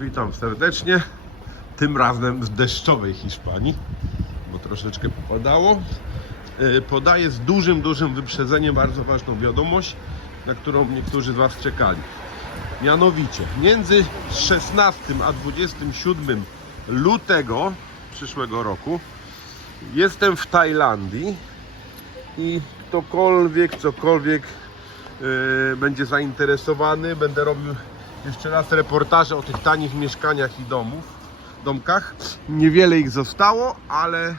Witam serdecznie. Tym razem z deszczowej Hiszpanii, bo troszeczkę popadało. E, Podaję z dużym, dużym wyprzedzeniem bardzo ważną wiadomość, na którą niektórzy z Was czekali. Mianowicie, między 16 a 27 lutego przyszłego roku jestem w Tajlandii i ktokolwiek, cokolwiek e, będzie zainteresowany, będę robił jeszcze raz reportaże o tych tanich mieszkaniach i domów, domkach. Niewiele ich zostało, ale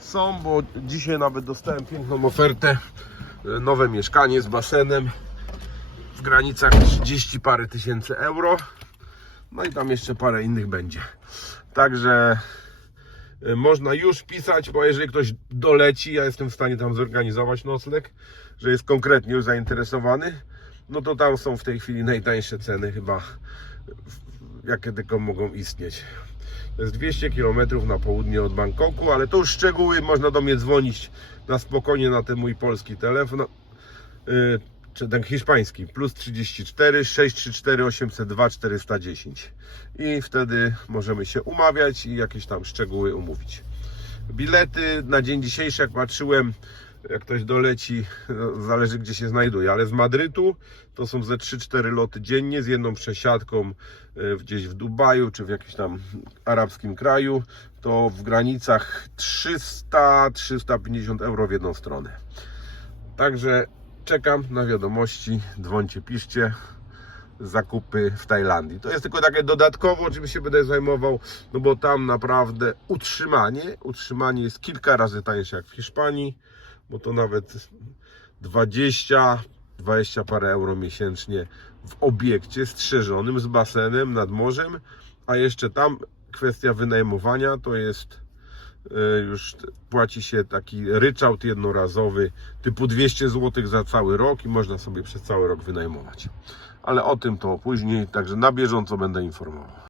są, bo dzisiaj nawet dostałem piękną ofertę. e, Nowe mieszkanie z basenem w granicach 30 parę tysięcy euro. No i tam jeszcze parę innych będzie. Także y, można już pisać, bo jeżeli ktoś doleci, ja jestem w stanie tam zorganizować nocleg, że jest konkretnie już zainteresowany, no to tam są w tej chwili najtańsze ceny chyba, jakie tylko mogą istnieć. To jest 200 km na południe od Bangkoku, ale to już szczegóły, można do mnie dzwonić na spokojnie na ten mój polski telefon, y, czy ten hiszpański, plus 34 634 802 410 i wtedy możemy się umawiać i jakieś tam szczegóły umówić. Bilety na dzień dzisiejszy, jak patrzyłem, jak ktoś doleci, no, zależy gdzie się znajduje, ale z Madrytu to są ze 3-4 loty dziennie z jedną przesiadką y, gdzieś w Dubaju czy w jakimś tam arabskim kraju, to w granicach 300-350 euro w jedną stronę. Także czekam na wiadomości, dzwońcie, piszcie zakupy w Tajlandii. To jest tylko takie dodatkowo, czym się będę zajmował, no bo tam naprawdę utrzymanie, utrzymanie jest kilka razy tańsze jak w Hiszpanii, bo to nawet 20, 20 parę euro miesięcznie w obiekcie strzeżonym z basenem nad morzem, a jeszcze tam kwestia wynajmowania to jest e, już płaci się taki ryczałt jednorazowy typu 200 zł za cały rok i można sobie przez cały rok wynajmować. Ale o tym to później, także na bieżąco będę informował.